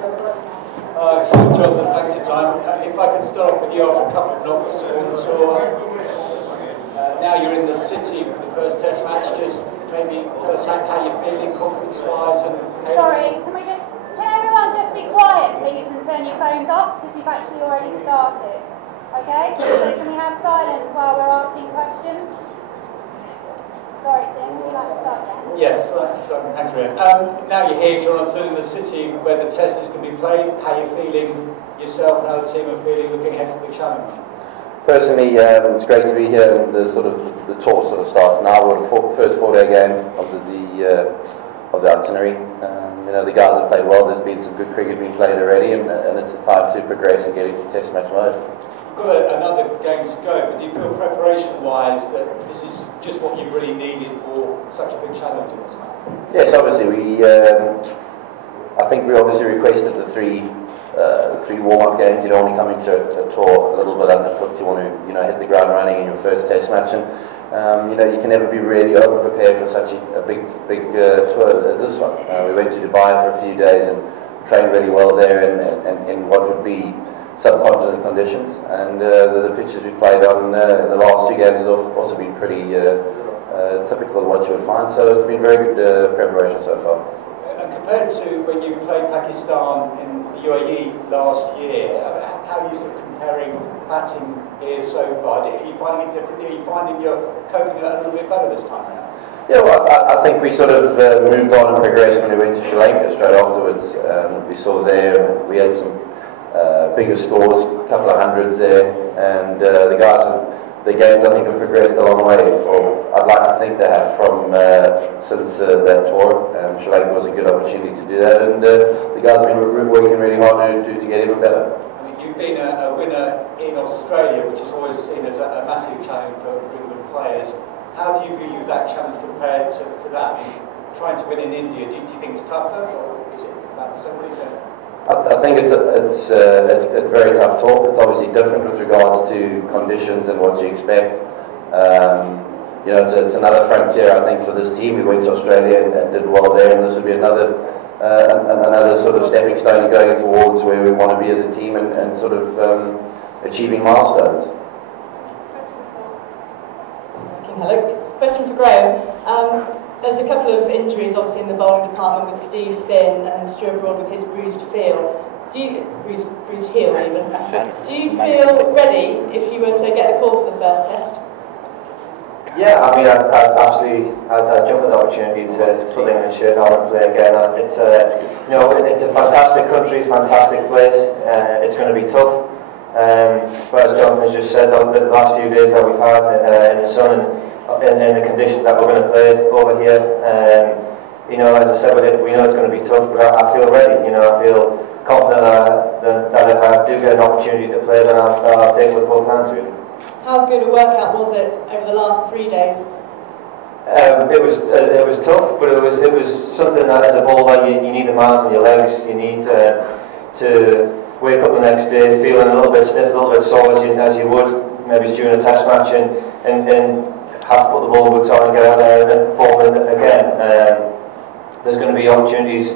Jonathan, thanks for your time. If I could start off with you after a couple of knocks on the tour. Now you're in the city for the first test match. Just maybe tell us how you're feeling, confidence-wise. Sorry, can everyone just be quiet, please, and turn your phones off, because you've actually already started. Okay? So can we have silence while we're asking questions? Sorry, Tim, would you like to start again? Yes, thanks, Maria. Now you're here, Jonathan, in the city where the test is going to be played. How are you feeling, yourself and how the team are feeling looking ahead to the challenge? Personally, it's great to be here, and the tour sort of starts now. We're the first 4-day game of the itinerary. You know, the guys have played well. There's been some good cricket being played already, and it's the time to progress and get into test match mode. We've got another game to go, but do you feel preparation-wise that this is just what you really needed for such a big challenge in this match? Yes, obviously. I think we obviously requested the three warm-up games. You don't want to come into a tour a little bit undercooked. You want to, hit the ground running in your first test match, and you can never be really over-prepared for such a big tour as this one. We went to Dubai for a few days and trained really well there in what would be subcontinent conditions, and the pitches we played on in the last 2 games have also been pretty typical of what you would find. So it's been very good preparation so far. And compared to when you played Pakistan in the UAE last year, how are you sort of comparing batting here so far? Are you finding it differently? Are you finding you're coping a little bit better this time around? Yeah, well, I think we sort of moved on and progressed when we went to Sri Lanka straight afterwards. We saw there, we had some bigger scores, a couple of hundreds there, and the guys, the games I think have progressed a long way, or I'd like to think they have from since that tour, and Sri Lanka was a good opportunity to do that, and the guys have been working really hard to get even better. I mean, you've been a winner in Australia, which is always seen as a massive challenge for England players. How do you view that challenge compared to that? I mean, trying to win in India, do you think it's tougher, or is it that simple? I think it's a very tough talk. It's obviously different with regards to conditions and what you expect. It's another frontier, I think, for this team. We went to Australia and did well there, and this would be another sort of stepping stone going towards where we want to be as a team and sort of achieving milestones. Hello. Question for Graham. There's a couple of injuries, obviously, in the bowling department with Steve Finn and Stuart Broad with his bruised heel. Bruised heel, even. Do you feel ready if you were to get a call for the first test? Yeah, I mean, I'd absolutely jump at the opportunity to put England shirt on and play again. It's a fantastic country, fantastic place. It's going to be tough. But as Jonathan's just said, the last few days that we've had in the sun and in the conditions that we're going to play over here, as I said, we know it's going to be tough, but I feel ready. I feel confident that if I do get an opportunity to play, then I'll take it with both hands, really. How good a workout was it over the last 3 days? It was tough, but it was something that as a bowler you need the miles in your legs. You need to wake up the next day feeling a little bit stiff, a little bit sore as you would maybe during a test match, and have to put the ball boots on and get out there and perform again. There's going to be opportunities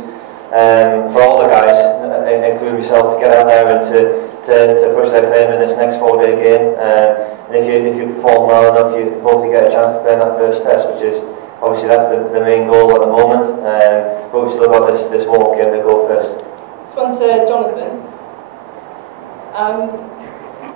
for all the guys, including myself, to get out there and to push their claim in this next 4-day game. And if you perform well enough, you hopefully get a chance to play in that first test, which is obviously that's the main goal at the moment. But we've still got this walk game to go first. This one to Jonathan.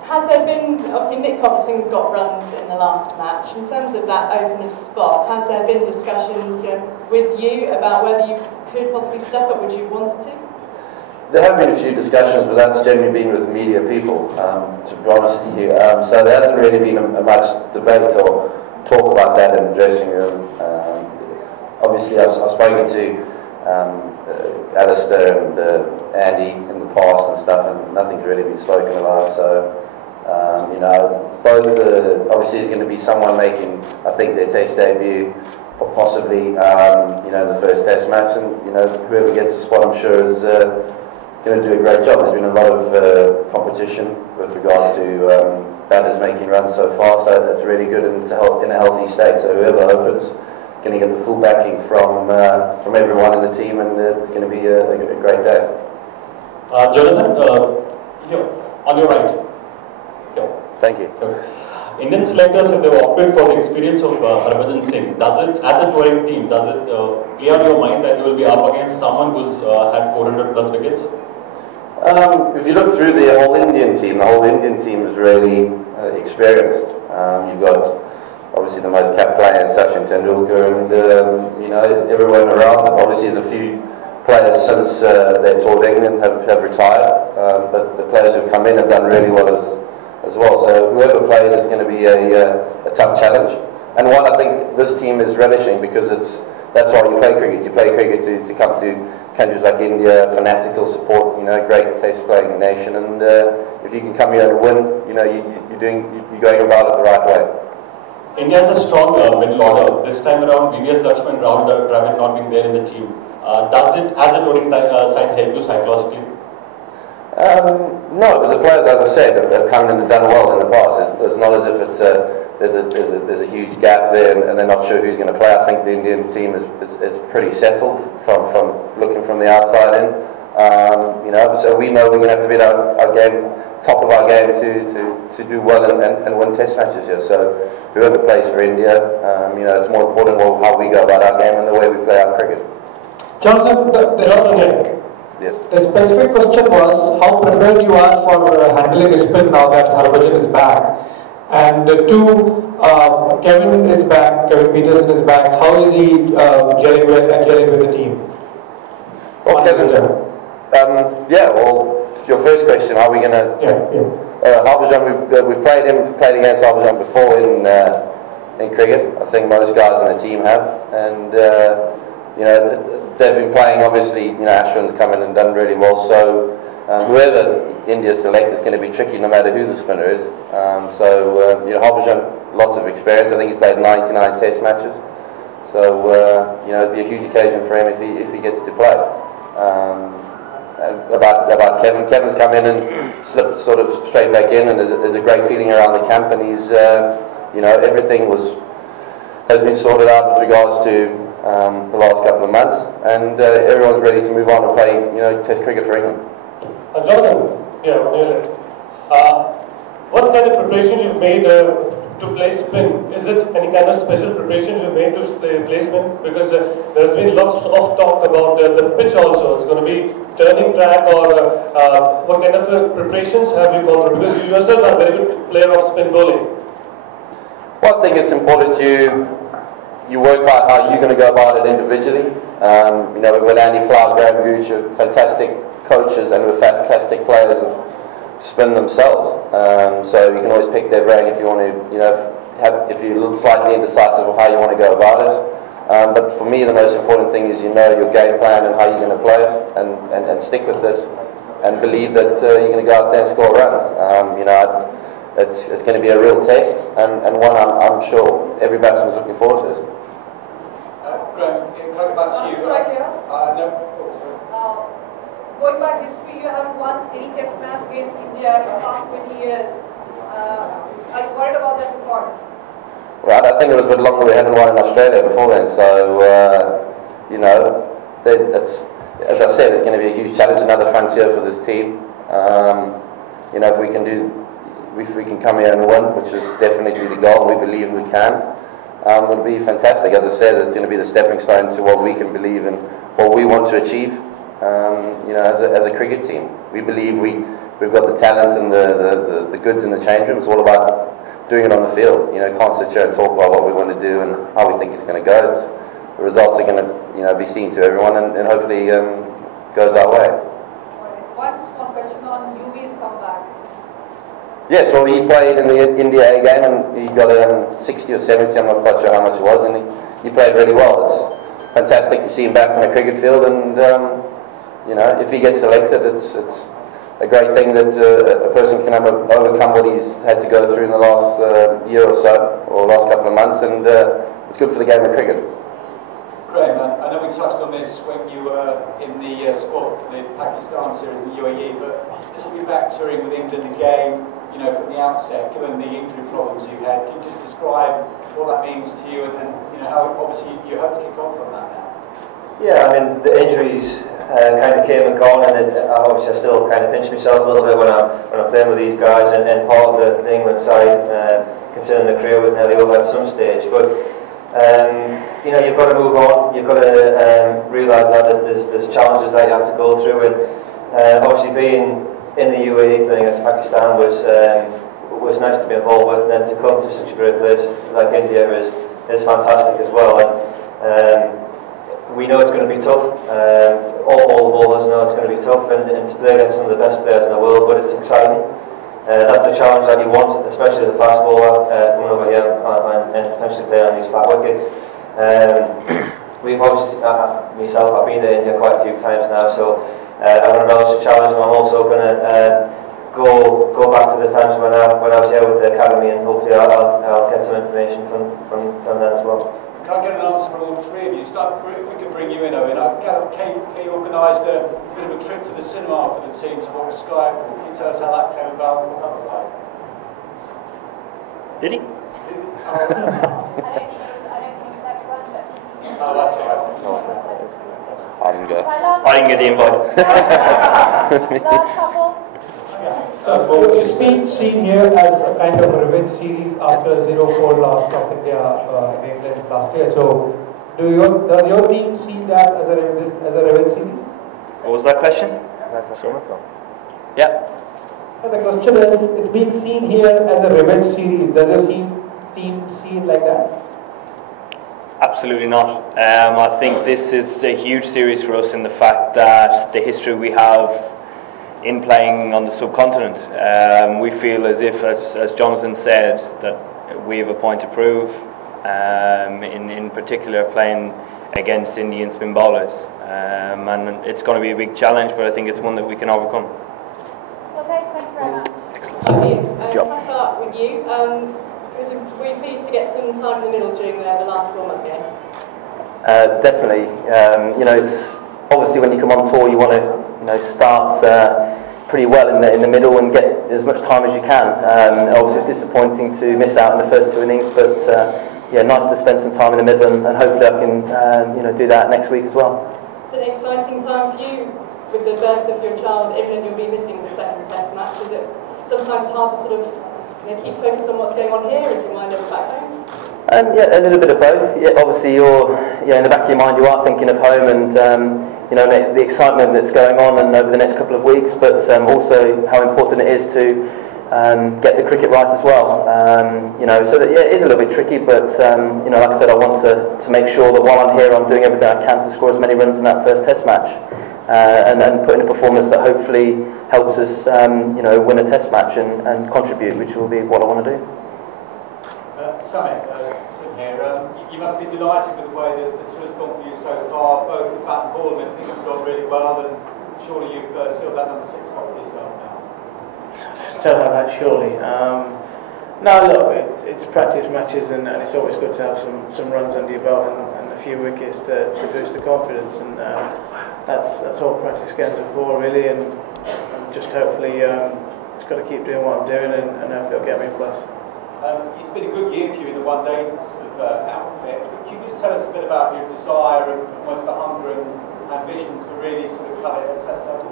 Has there been, obviously Nick Compton got runs in the last match, in terms of that opener spot, has there been discussions with you about whether you could possibly step up, would you wanted to? There have been a few discussions, but that's generally been with media people, to be honest with you. So there hasn't really been a much debate or talk about that in the dressing room. Obviously I've spoken to Alistair and Andy in the past and stuff, and nothing's really been spoken about. So both obviously there's going to be someone making, I think, their test debut, or possibly in the first test match, and whoever gets the spot, I'm sure is going to do a great job. There's been a lot of competition with regards to batters making runs so far, so that's really good, and it's in a healthy state. So whoever opens, going to get the full backing from everyone in the team, and it's going to be a great day. Jonathan, here, on your right. Here. Thank you. Okay. Indian selectors, if they've opted for the experience of Harbhajan Singh, does it, as a touring team, does it clear out your mind that you will be up against someone who's had 400 plus wickets? If you look through the whole Indian team is really experienced. You've got obviously the most capped player in Sachin Tendulkar, and you know, everyone around. Obviously, there's a few players since their tour of England have retired, but the players who've come in have done really well as well. So whoever plays is going to be a tough challenge, and one I think this team is relishing, because that's why you play cricket. You play cricket to come to countries like India, fanatical support, you know, great test playing nation, and if you can come here and win, you know, you're going about it the right way. India has a strong middle order. This time around, VVS Lakshman, Rahul Dravid not being there in the team. Does it, as a touring side, help you psychologically? No, because the players, as I said, have come in and done well in the past. It's not as if it's there's a huge gap there and they're not sure who's going to play. I think the Indian team is pretty settled from looking from the outside in. You know, so we know we're going to have to be at our game, top of our game to do well and win test matches here. So whoever plays for India, you know, it's more important how we go about our game and the way we play our cricket. Jonathan, Yes. The specific question was how prepared you are for handling a spin now that Harbhajan is back. And two, Kevin is back, Kevin Peterson is back. How is he gelling with the team? Well, Kevin, yeah, well, your first question, how are we going to... Harbhajan, we've played against Harbhajan before in cricket. I think most guys in the team have. And, you know, they've been playing, obviously, you know, Ashwin's come in and done really well. So whoever India select is going to be tricky no matter who the spinner is. You know, Harbhajan, lots of experience. I think he's played 99 test matches. So, you know, it'd be a huge occasion for him if he gets to play. About Kevin. Kevin's come in and slipped sort of straight back in, and there's a great feeling around the camp, and he's, you know, everything has been sorted out with regards to the last couple of months, and everyone's ready to move on and play, you know, test cricket for England. Jonathan, what kind of preparations you've made to play spin? Is it any kind of special preparations you've made to play spin? Because there's been lots of talk about the pitch also. It's going to be turning track, or what kind of preparations have you gone through? Because you yourself are a very good player of spin bowling. Well, I think it's important you work out how you're going to go about it individually. You know, we've got Andy Flower, Graham Gooch, are fantastic coaches, and we're fantastic players of spin themselves. So you can always pick their brain if you want to, you know, if you're a little slightly indecisive of how you want to go about it. But for me, the most important thing is you know your game plan and how you're going to play it, and stick with it, and believe that you're going to go out there and score runs. You know, it's going to be a real test, and one I'm sure every batsman's looking forward to. Graham, can I go back to you? Right here. No. Going back history, you haven't won any test match against India in the past 20 years. Are you worried about that record? Well, I think it was a bit longer. We hadn't won in Australia before then, so you know, that's, as I said, it's going to be a huge challenge, another frontier for this team. You know, if we can come here and win, which is definitely the goal, we believe we can. It'll be fantastic. As I said, it's going to be the stepping stone to what we can believe and what we want to achieve. You know, as a cricket team, we believe we've got the talents and the goods in the change room. It's all about doing it on the field. You know, can't sit here and talk about what we want to do and how we think it's going to go. The results are going to, you know, be seen to everyone, and hopefully goes our way. One small question on UV's comeback. Yes, well, he played in the India A game and he got 60 or 70, I'm not quite sure how much it was, and he played really well. It's fantastic to see him back on a cricket field, and you know, if he gets selected, it's a great thing that a person can overcome what he's had to go through in the last year or so, or last couple of months, and it's good for the game of cricket. Graham, I know we touched on this when you were in the squad for the Pakistan series in the UAE, but just to be back touring with England again, you know, from the outset, given the injury problems you've had, can you just describe what that means to you, and you know, how obviously you hope to kick on from that now? Yeah, I mean, the injuries kind of came and gone, and obviously I still kind of pinch myself a little bit when I'm playing with these guys, and part of the England side, considering the career was nearly over at some stage. But you know, you've got to move on. You've got to realise that there's challenges that you have to go through, and obviously being in the UAE playing against Pakistan was nice to be involved with, and then to come to such a great place like India is fantastic as well. And we know it's going to be tough. All the bowlers know it's going to be tough, and to play against some of the best players in the world, but it's exciting. That's the challenge that you want, especially as a fast bowler coming over here and potentially playing on these flat wickets. We've obviously, myself, I've been to India quite a few times now, so I'm going to relish the challenge, and I'm also going to go back to the times when I was here with the academy, and hopefully I'll get some information from them as well. Can I get an answer from all three of you? We can bring you in, Owen. Kay organised a bit of a trip to the cinema for the team to watch Skyfall. Can you tell us how that came about and what that was like? Did he? I don't think it was everyone, but... Oh, that's right. I didn't go. I didn't get the invite. Last couple. It's been seen here as a kind of revenge series after a 0-4 loss of India in England last year. So, does your team see that as a revenge series? What was that question? Yeah. The question is, it's being seen here as a revenge series. Does your team see it like that? Absolutely not. I think this is a huge series for us in the fact that the history we have in playing on the subcontinent. We feel as if, as Jonathan said, that we have a point to prove, in particular playing against Indian spin bowlers. And it's going to be a big challenge, but I think it's one that we can overcome. Okay, thanks very much. Good job. Can I start with you? Were you pleased to get some time in the middle during the last warm-up game? Definitely. You know, it's obviously when you come on tour, you want to start pretty well in the middle and get as much time as you can. Obviously, it's disappointing to miss out in the first two innings, but yeah, nice to spend some time in the middle, and hopefully I can do that next week as well. It's an exciting time for you with the birth of your child, even though you'll be missing the second Test match. Is it sometimes hard to sort of keep focused on what's going on here, or is your mind ever back home? Yeah, a little bit of both. Yeah, obviously, you're in the back of your mind, you are thinking of home and the excitement that's going on and over the next couple of weeks, but also how important it is to get the cricket right as well. So that it is a little bit tricky, but like I said, I want to make sure that while I'm here, I'm doing everything I can to score as many runs in that first Test match, and put in a performance that hopefully helps us, win a Test match and contribute, which will be what I want to do. Samit, sitting here, you must be delighted with the way that the tour's gone for you so far, both with bat and ball. I think it's gone really well, and surely you've sealed that number 6 spot for yourself now. Don't know that, surely. No, look, it's practice matches, and it's always good to have some runs under your belt and a few wickets to boost the confidence, and that's all practice games are for, really, and just hopefully just got to keep doing what I'm doing, and hopefully it'll get me a place. It's been a good year for you in the one-day outfit. Can you just tell us a bit about your desire and almost the hunger and ambition to really sort of cut it at Test level?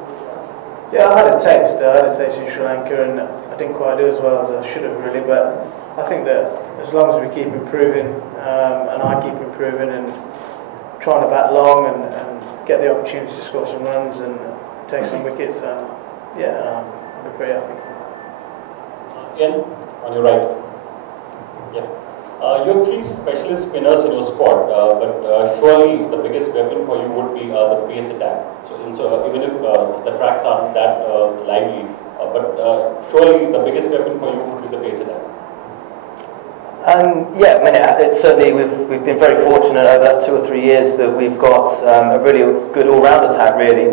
Yeah, I had a taste in Sri Lanka, and I didn't quite do as well as I should have really, but I think that as long as we keep improving, and I keep improving and trying to bat long and get the opportunity to score some runs and take some wickets, I'll be pretty happy. Ian, on your right. Yeah. You have 3 specialist spinners in your squad, but surely the biggest weapon for you would be the pace attack. So even if the tracks aren't that lively, but surely the biggest weapon for you would be the pace attack. It's certainly we've been very fortunate over the last 2 or 3 years that we've got a really good all-round attack. Really,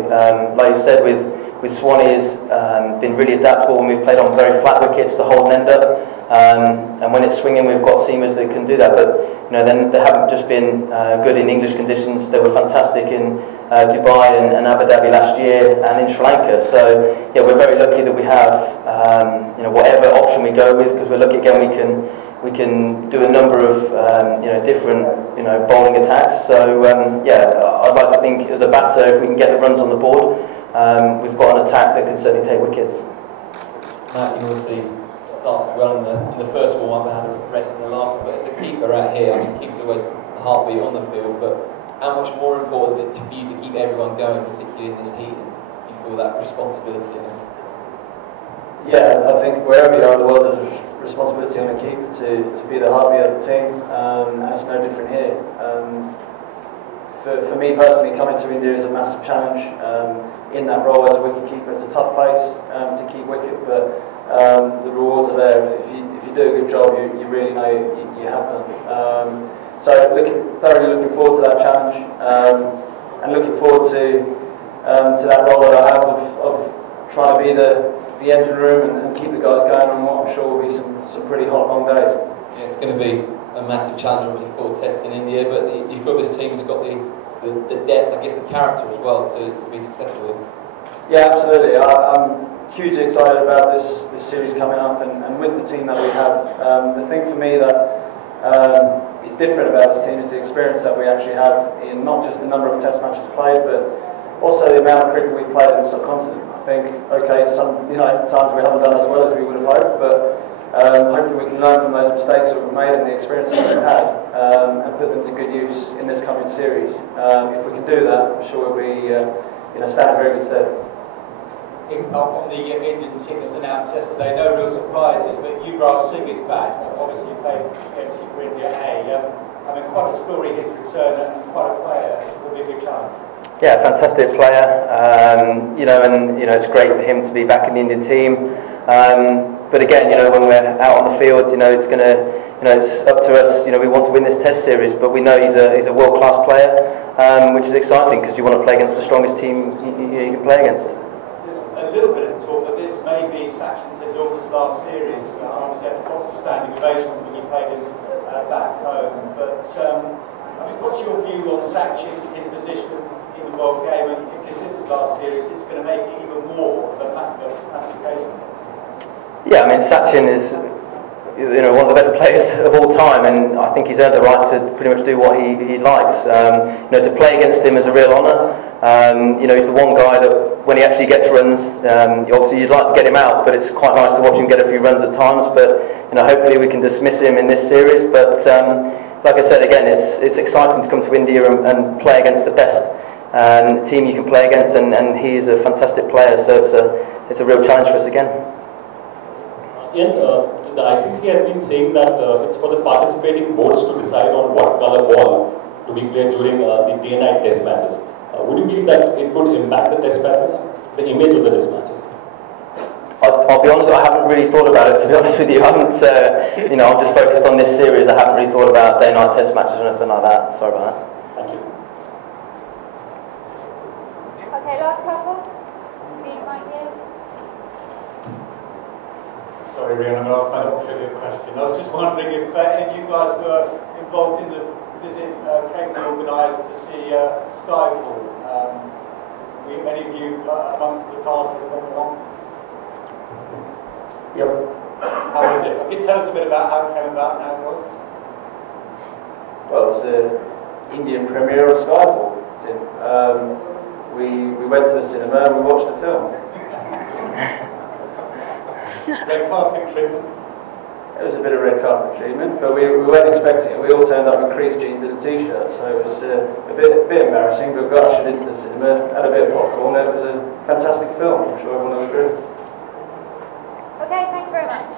like you said, with Swanee has been really adaptable when we've played on very flat wickets to hold and end up. And when it's swinging, we've got seamers that can do that. But then they haven't just been good in English conditions. They were fantastic in Dubai and Abu Dhabi last year, and in Sri Lanka. So we're very lucky that we have whatever option we go with, because we're lucky again we we can do a number of different bowling attacks. So I'd like to think as a batter, if we can get the runs on the board, we've got an attack that can certainly take wickets. Matt, you obviously started well in the first warm-up and had a rest in the last one, but as the keeper out here, I mean, keeper's always the heartbeat on the field, but how much more important is it for you to keep everyone going, particularly in this heat, and you feel that responsibility? Yeah, I think wherever you are in the world, there's a responsibility on the keeper to be the heartbeat of the team, and it's no different here. For me personally, coming to India is a massive challenge. In that role as a wicket keeper, it's a tough place to keep wicket, but the rewards are there. If you do a good job, you really know you have done. So thoroughly looking forward to that challenge, and looking forward to that role that I have of trying to be the engine room and keep the guys going on what I'm sure will be some pretty hot long days. Yeah, it's going to be a massive challenge obviously for tests in India, but you feel this team has got the depth, I guess the character as well to be successful. Yeah, absolutely. I'm hugely excited about this series coming up, and with the team that we have. The thing for me that is different about this team is the experience that we actually have in not just the number of test matches played, but also the amount of cricket we've played in the subcontinent. I think, okay, some at times we haven't done as well as we would have hoped, but hopefully we can learn from those mistakes that we've made and the experiences we've had, and put them to good use in this coming series. If we can do that, I'm sure we'll be stand in very good stead. On the Indian team that was announced yesterday, no real surprises, but Yuvraj Singh is back. Obviously, you played against India A. I mean, quite a story, his return, and quite a player. It will be a big challenge. Yeah, fantastic player. It's great for him to be back in the Indian team. But again, when we're out on the field, it's going to, it's up to us. We want to win this Test series, but we know he's a world-class player, which is exciting because you want to play against the strongest team you can play against. A little bit of talk that this may be Sachin's Endurance last series. I was at lots of standing ovations when you played him back home. But what's your view on Sachin, his position in the world game? And if this is his last series, it's going to make it even more of a massive occasion. Yeah, I mean, Sachin is one of the best players of all time, and I think he's earned the right to pretty much do what he likes. To play against him is a real honour. He's the one guy that when he actually gets runs, obviously you'd like to get him out, but it's quite nice to watch him get a few runs at times. But hopefully we can dismiss him in this series. But like I said again, it's exciting to come to India and play against the best team you can play against, and he's a fantastic player. So it's a real challenge for us again. The ICC has been saying that it's for the participating boards to decide on what colour ball to be played during the day-night test matches. Would you believe that it would impact the test matches, the image of the test matches? I'll be honest, I haven't really thought about it, to be honest with you. I haven't, I'm just focused on this series. I haven't really thought about day-night test matches or anything like that. Sorry about that. Thank you. Okay, last couple. Be right here. Sorry, Rian, I'm going to ask my not trivial question. I was just wondering if any of you guys were involved in the visit Kate organised to see Skyfall. Were any of you amongst the party that went along? Yep. How was it? Can you tell us a bit about how it came about and how it was? Well, it was the Indian premiere of Skyfall, Tim. We went to the cinema and we watched the film. Red carpet treatment? It was a bit of red carpet treatment, but we weren't expecting it. We all turned up in creased jeans and a t-shirt, so it was a bit embarrassing, but we got ushered into the cinema, had a bit of popcorn. It was a fantastic film. I'm sure everyone will agree. Okay, thank you very much.